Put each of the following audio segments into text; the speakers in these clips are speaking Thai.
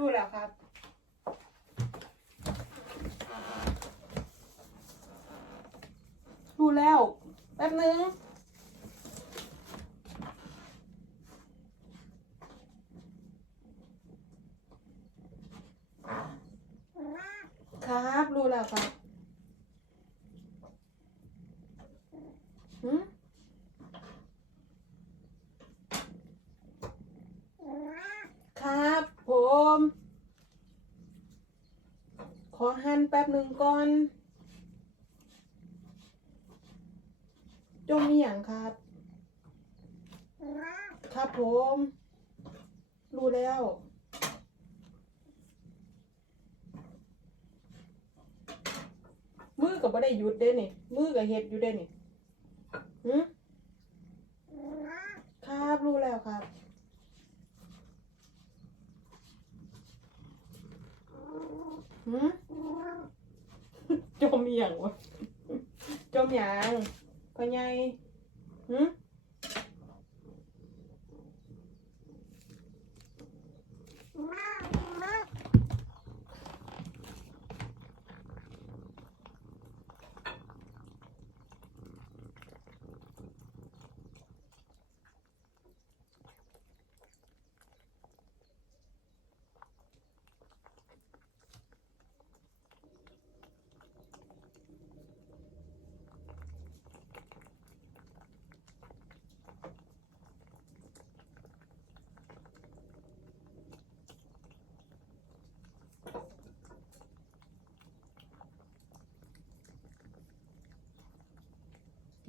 รู้แล้วครับรู้แล้วแป๊บนึงครับรู้แล้วครับหืมครับ ผม ขอหัน แป๊บหนึ่งก่อนจมมีอย่างครับ ครับผม รู้แล้วมือก็บ่ได้หยุดเด้นี่มือก็เฮ็ดอยู่เด้นี่หืมครับรู้แล้วครับหืม จมอหย่างวะ จมหยังพ่อใ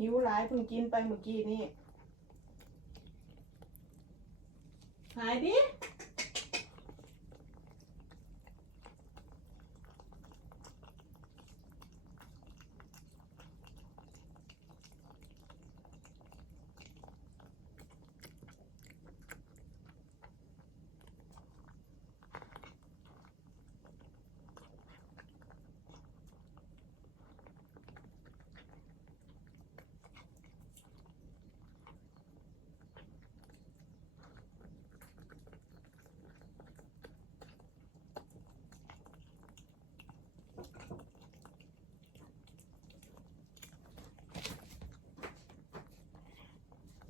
หิวหลายเพิ่งกินไปเมื่อกี้นี่หายดิ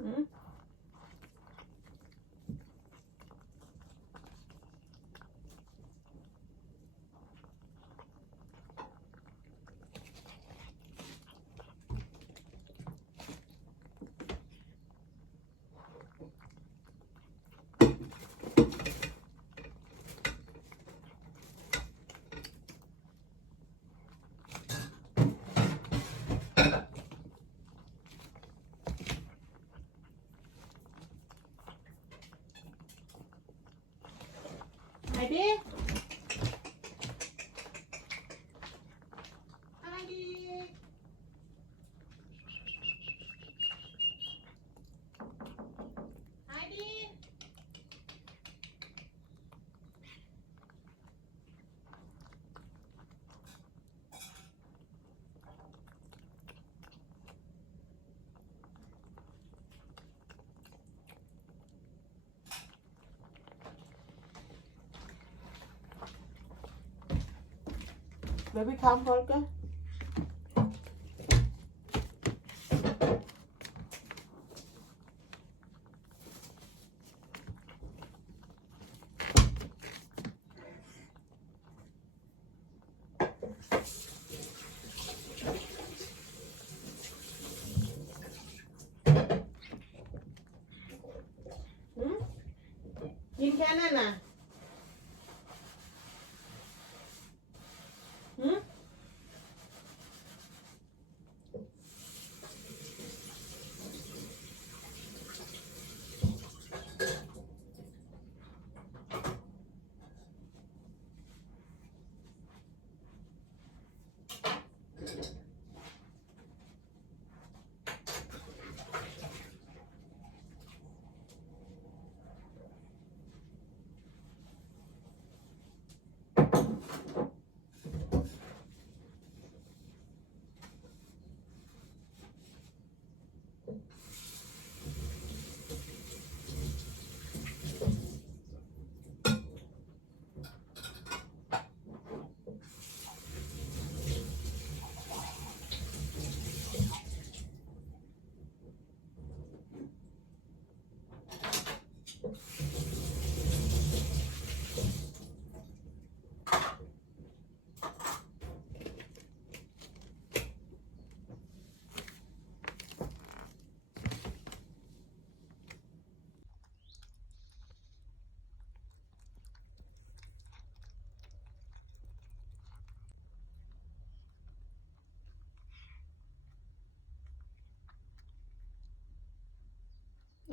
อืม หายดิอะไรดีหายดี เดี๋ยวพี่คำ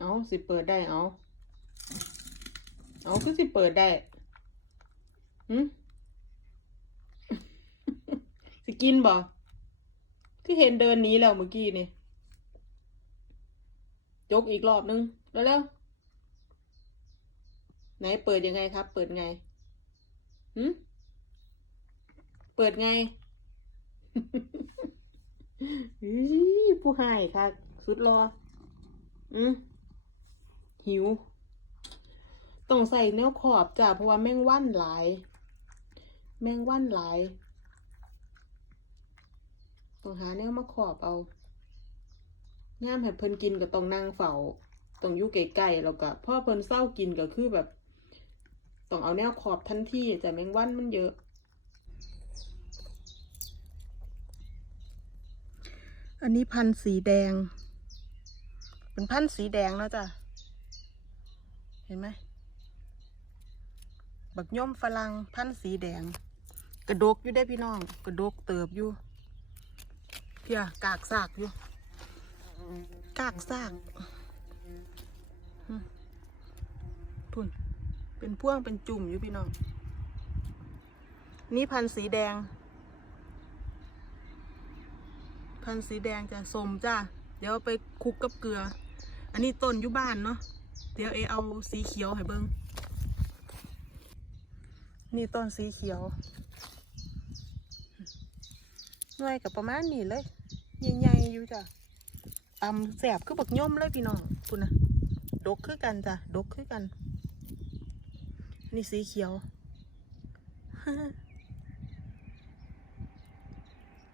เอาสิเปิดได้เอาเอาคือสิเปิดได้หืมสิกินบ่คือเห็นเดินหนี้แล้วเมื่อกี้นี่ยกอีกรอบนึงแล้วแล้วๆไหนเปิดยังไงครับ เปิดไงหืมเปิดไงผู้ให้ค่ะสุดรออืม หิวต้องใส่แนวขอบจ้ะเพราะว่าแมงวันหลาย แมงวันหลายต้องหาแนวมาขอบเอาย่ามให้เพิ่นกินก็ต้องนั่งเฝ้าต้องอยู่ใกล้ๆแล้วก็พ่อเพิ่นเศร้ากินก็คือแบบต้องเอาแนวขอบทันทีแต่แมงวันมันเยอะอันนี้พันธุ์สีแดง เป็นพันธุ์สีแดงนะจ๊ะ เห็นไหมบักย่อมฝรั่งพันธุ์สีแดง กระดกอยู่ได้พี่น้อง กระดกเติบอยู่เพียกากซากอยู่ กากซากอืมพุ่นเป็นพ่วงเป็นจุ่มอยู่พี่น้อง นี่พันธุ์สีแดง พันธุ์สีแดงจะสมจ้าเดี๋ยวไปคลุกกับเกลือ อันนี้ต้นอยู่บ้านเนาะ เดี๋ยวเอเอาสีเขียวให้เบิงนี่ต้นสีเขียวหน่วยกับประมาณนี้เลยใหญ่ๆอยู่จ้ะตำแสบคือบักย่อมเลยพี่น้องคุณนะดกคือกันจ้ะดกคือกัน นี่สีเขียว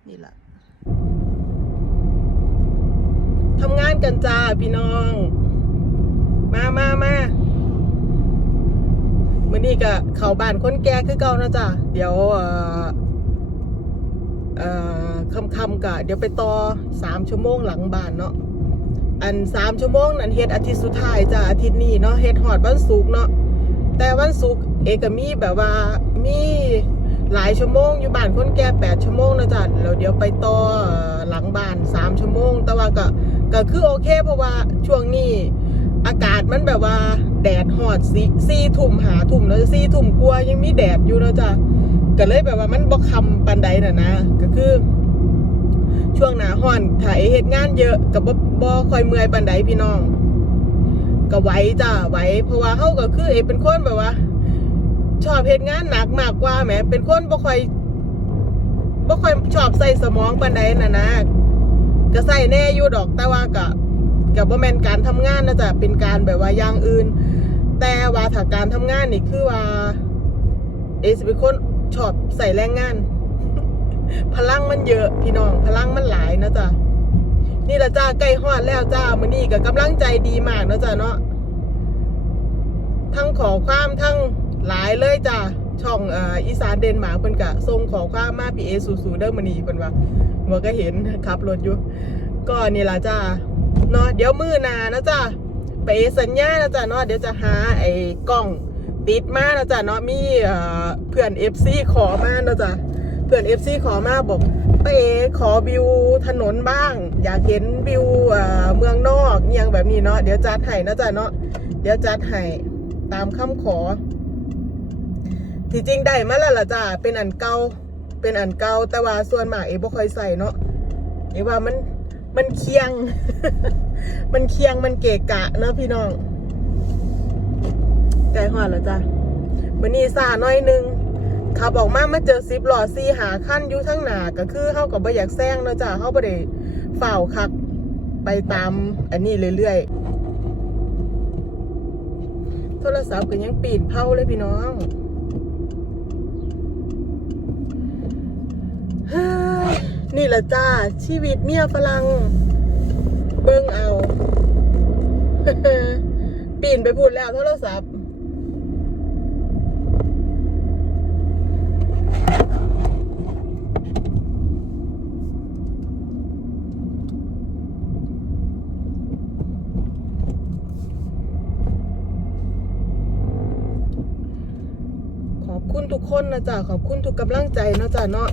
นี่แหละทำงานกันจ้าพี่น้อง มามามามื่อนี้ก็เขาบ้านคนแก่คือเก่านะจ้ะเดี๋ยวเอ่อเอ่อคำคำกะเดี๋ยวไปต่อสามชั่วโมงหลังบ้านเนาะอันสามชั่วโมงนั้นเฮ็ดอาทิตย์สุดท้ายจ้ะอาทิตย์นี้เนาะเฮ็ดหอดวันศุกร์เนาะแต่วันศุกร์เอกมีแบบว่ามีหลายชั่วโมงอยู่บ้านคนแก่แปดชั่วโมงนะจ๊ะแล้วเดี๋ยวไปต่อเอ่อหลังบ้านสามชั่วโมง แต่ว่าก็ก็คือโอเค เพราะว่าช่วงนี้ อากาศมันแบบว่าแดดหอดสีสี่ทุ่มหาทุ่มแล้วสี่ทุ่มกลัวยังมีแดดอยู่นะจ้ะก็เลยแบบว่ามันบ่คำปันใดน่ะนะ ก็คือ ช่วงหนาห้อนถ่ายเหตุงานเยอะกับบ่บ่ค่อยเมื่อยปันใดพี่น้อง ก็ไหวจ้ะไหวเพราะว่าเฮาก็คือเอเป็นคนแบบว่า ชอบเหตุงานหนักมากกว่าแหมเป็นคนบ่คอยบ่คอยชอบใส่สมองปันใดน่ะนะก็ใส่แน่อยู่ดอกแต่ว่าก็ กับว่าแมนการทำงานนะจ๊ะเป็นการแบบว่าอย่างอื่น แต่ว่าถ้าการทำงานนี่คือว่า เอสเป็นคนชอบใส่แรงงาน พลังมันเยอะพี่น้อง พลังมันหลายนะจ๊ะนี่ละจ้าใกล้ฮอดแล้วจ้ามือนี้ก็กำลังใจดีมากนะจ๊ะเนาะทั้งขอความทั้งหลายเลยจ้าช่องอ,อีสานเดนมาร์กเพิ่นกะส่งขอความมาพี่เอสู่ๆเดอมื้อนี้เพิ่นว่าว่าก็เห็นขับรถอยู่ ก็นี่ละจ้า เนาะเดี๋ยวมือนานะจ๊ะไปสัญญานะจ๊ะเนาะเดี๋ยวจะหาไอ้กล้องติดมานะจ๊ะเนาะมีเอ่อเพื่อนเอฟซีขอมานะจ๊ะเพื่อนเอฟซีขอมาบอกไปขอวิวถนนบ้าง อยากเห็นวิวเอ่อเมืองนอกอหยังแบบนี้เนาะเดี๋ยวจัดให้นะจ๊ะเนาะเดี๋ยวจัดให้ตามคำขอ ที่จริงได้มาแล้วล่ะจ้ะเป็นอันเก่าเป็นอันเก่าแต่ว่าส่วนมากเอบ่ค่อยใส่เนาะเอว่ามัน มันเคียง มันเคียงมันเกะกะเนอะพี่น้องไก่หอดแล้วจ้ะวันนี้ซาน้อยนึงขับออกมามาเจอซิปหล่อซีหาขั้นยู่ทั้งหนาก็คือเฮากับบ่อยากแซงเนาะจ้ะเฮาบ่ได้ฝ่าวคักไปตามอันนี้เรื่อยๆ โทรศัพท์ก็ยังปีนเผาเลยพี่น้อง เฮ้ย นี่แหละจ้า ชีวิตเมียฝรั่งเบิ่งเอา ปีนไปพูดแล้วโทรศัพท์ขอบคุณทุกคนนะจ๊ะขอบคุณทุกกำลังใจนะจ๊ะเนาะ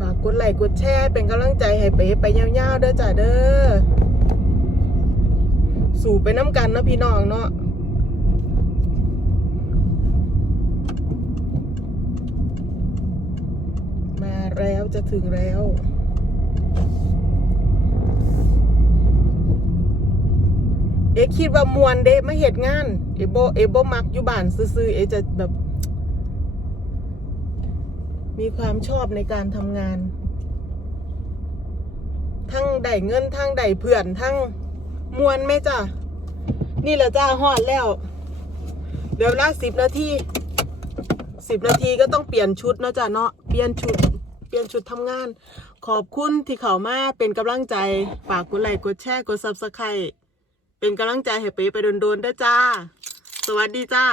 ฝา กดไลค์กดแชร์เป็นกำลังใจให้เป๋ไปยาวๆเด้อจ้าเด้อสู่ไปน้ำกันเนาะพี่น้องเนาะมาแล้วจะถึงแล้วเอคิดว่ามวนเดะมาเหตุงาน เอโบเอโบมักอยู่บ้านซื่อๆเอจะแบบ มีความชอบในการทำงาน ทั้งได้เงินทั้งได้เพื่อนทั้งมวนไหมจ้ะ นี่แหละจ้าฮอดแล้วเดี๋ยวละสิบนาทีสิบนาทีก็ต้องเปลี่ยนชุดเนาะจ้ะเนาะเปลี่ยนชุดเปลี่ยนชุดทำงาน ขอบคุณที่เขามาเป็นกำลังใจฝากกดไลค์กดแชร์กดซับสไครต์เป็นกำลังใจให้เป๊ไปโดนๆด้วยจ้า สวัสดีจ้า